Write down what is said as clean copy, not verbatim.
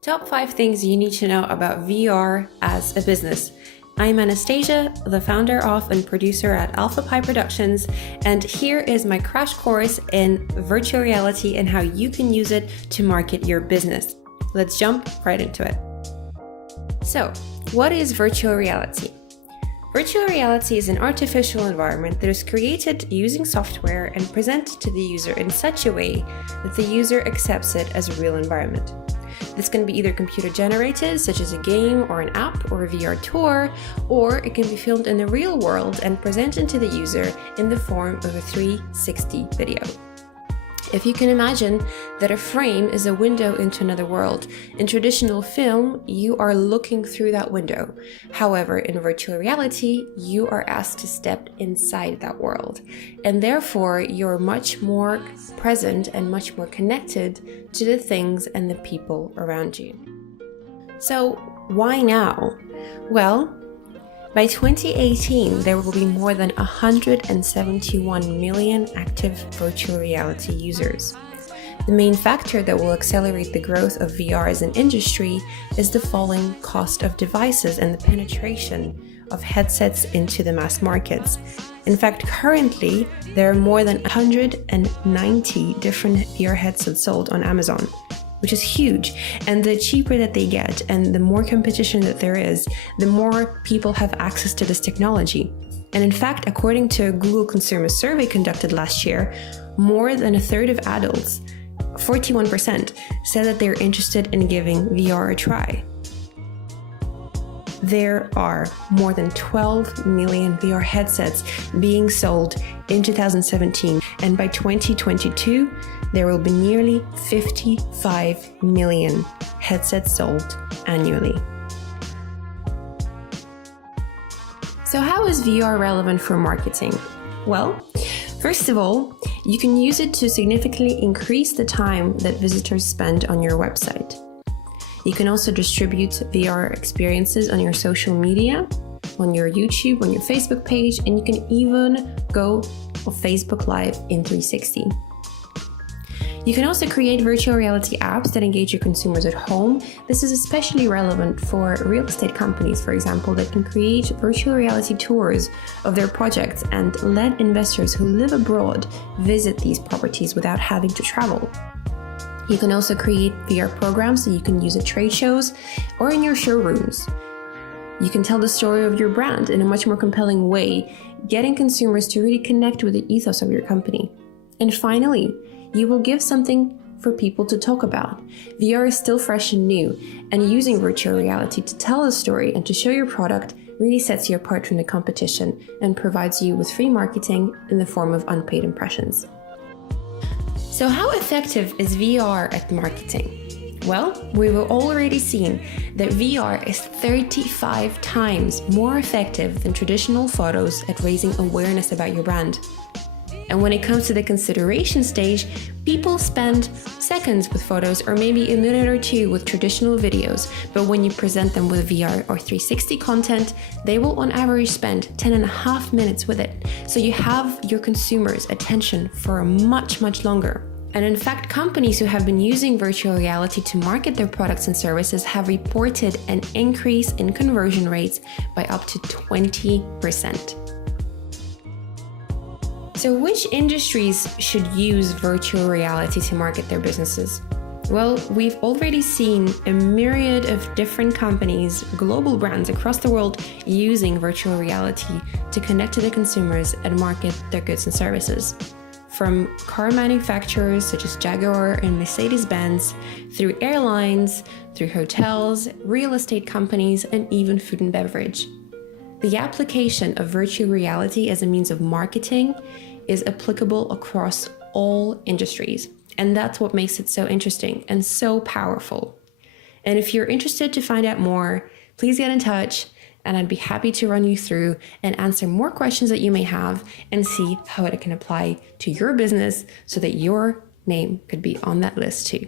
Top 5 things you need to know about VR as a business. I'm Anastasia, the founder of and producer at Alpha Pi Productions, and here is my crash course in virtual reality and how you can use it to market your business. Let's jump right into it. So, what is virtual reality? Virtual reality is an artificial environment that is created using software and presented to the user in such a way that the user accepts it as a real environment. This can be either computer generated, such as a game or an app or a VR tour, or it can be filmed in the real world and presented to the user in the form of a 360 video. If you can imagine that a frame is a window into another world, in traditional film, you are looking through that window. However, in virtual reality, you are asked to step inside that world, and therefore you're much more present and much more connected to the things and the people around you. So, why now? Well, by 2018, there will be more than 171 million active virtual reality users. The main factor that will accelerate the growth of VR as an industry is the falling cost of devices and the penetration of headsets into the mass markets. In fact, currently, there are more than 190 different VR headsets sold on Amazon, which is huge. And the cheaper that they get and the more competition that there is, the more people have access to this technology. And in fact, according to a Google consumer survey conducted last year, more than a third of adults, 41%, said that they're interested in giving VR a try. There are more than 12 million VR headsets being sold in 2017, and by 2022, there will be nearly 55 million headsets sold annually. So how is VR relevant for marketing? Well, first of all, you can use it to significantly increase the time that visitors spend on your website. You can also distribute VR experiences on your social media, on your YouTube, on your Facebook page, and you can even go on Facebook Live in 360. You can also create virtual reality apps that engage your consumers at home. This is especially relevant for real estate companies, for example, that can create virtual reality tours of their projects and let investors who live abroad visit these properties without having to travel. You can also create VR programs that you can use at trade shows or in your showrooms. You can tell the story of your brand in a much more compelling way, getting consumers to really connect with the ethos of your company. And finally, you will give something for people to talk about. VR is still fresh and new, and using virtual reality to tell a story and to show your product really sets you apart from the competition and provides you with free marketing in the form of unpaid impressions. So how effective is VR at marketing? Well, we've already seen that VR is 35 times more effective than traditional photos at raising awareness about your brand. And when it comes to the consideration stage, people spend seconds with photos or maybe a minute or two with traditional videos. But when you present them with VR or 360 content, they will on average spend 10.5 minutes with it. So you have your consumers' attention for much longer. And in fact, companies who have been using virtual reality to market their products and services have reported an increase in conversion rates by up to 20%. So which industries should use virtual reality to market their businesses? Well, we've already seen a myriad of different companies, global brands across the world using virtual reality to connect to the consumers and market their goods and services. From car manufacturers such as Jaguar and Mercedes-Benz, through airlines, through hotels, real estate companies, and even food and beverage. The application of virtual reality as a means of marketing is applicable across all industries, and that's what makes it so interesting and so powerful. And if you're interested to find out more, please get in touch, and I'd be happy to run you through and answer more questions that you may have and see how it can apply to your business so that your name could be on that list too.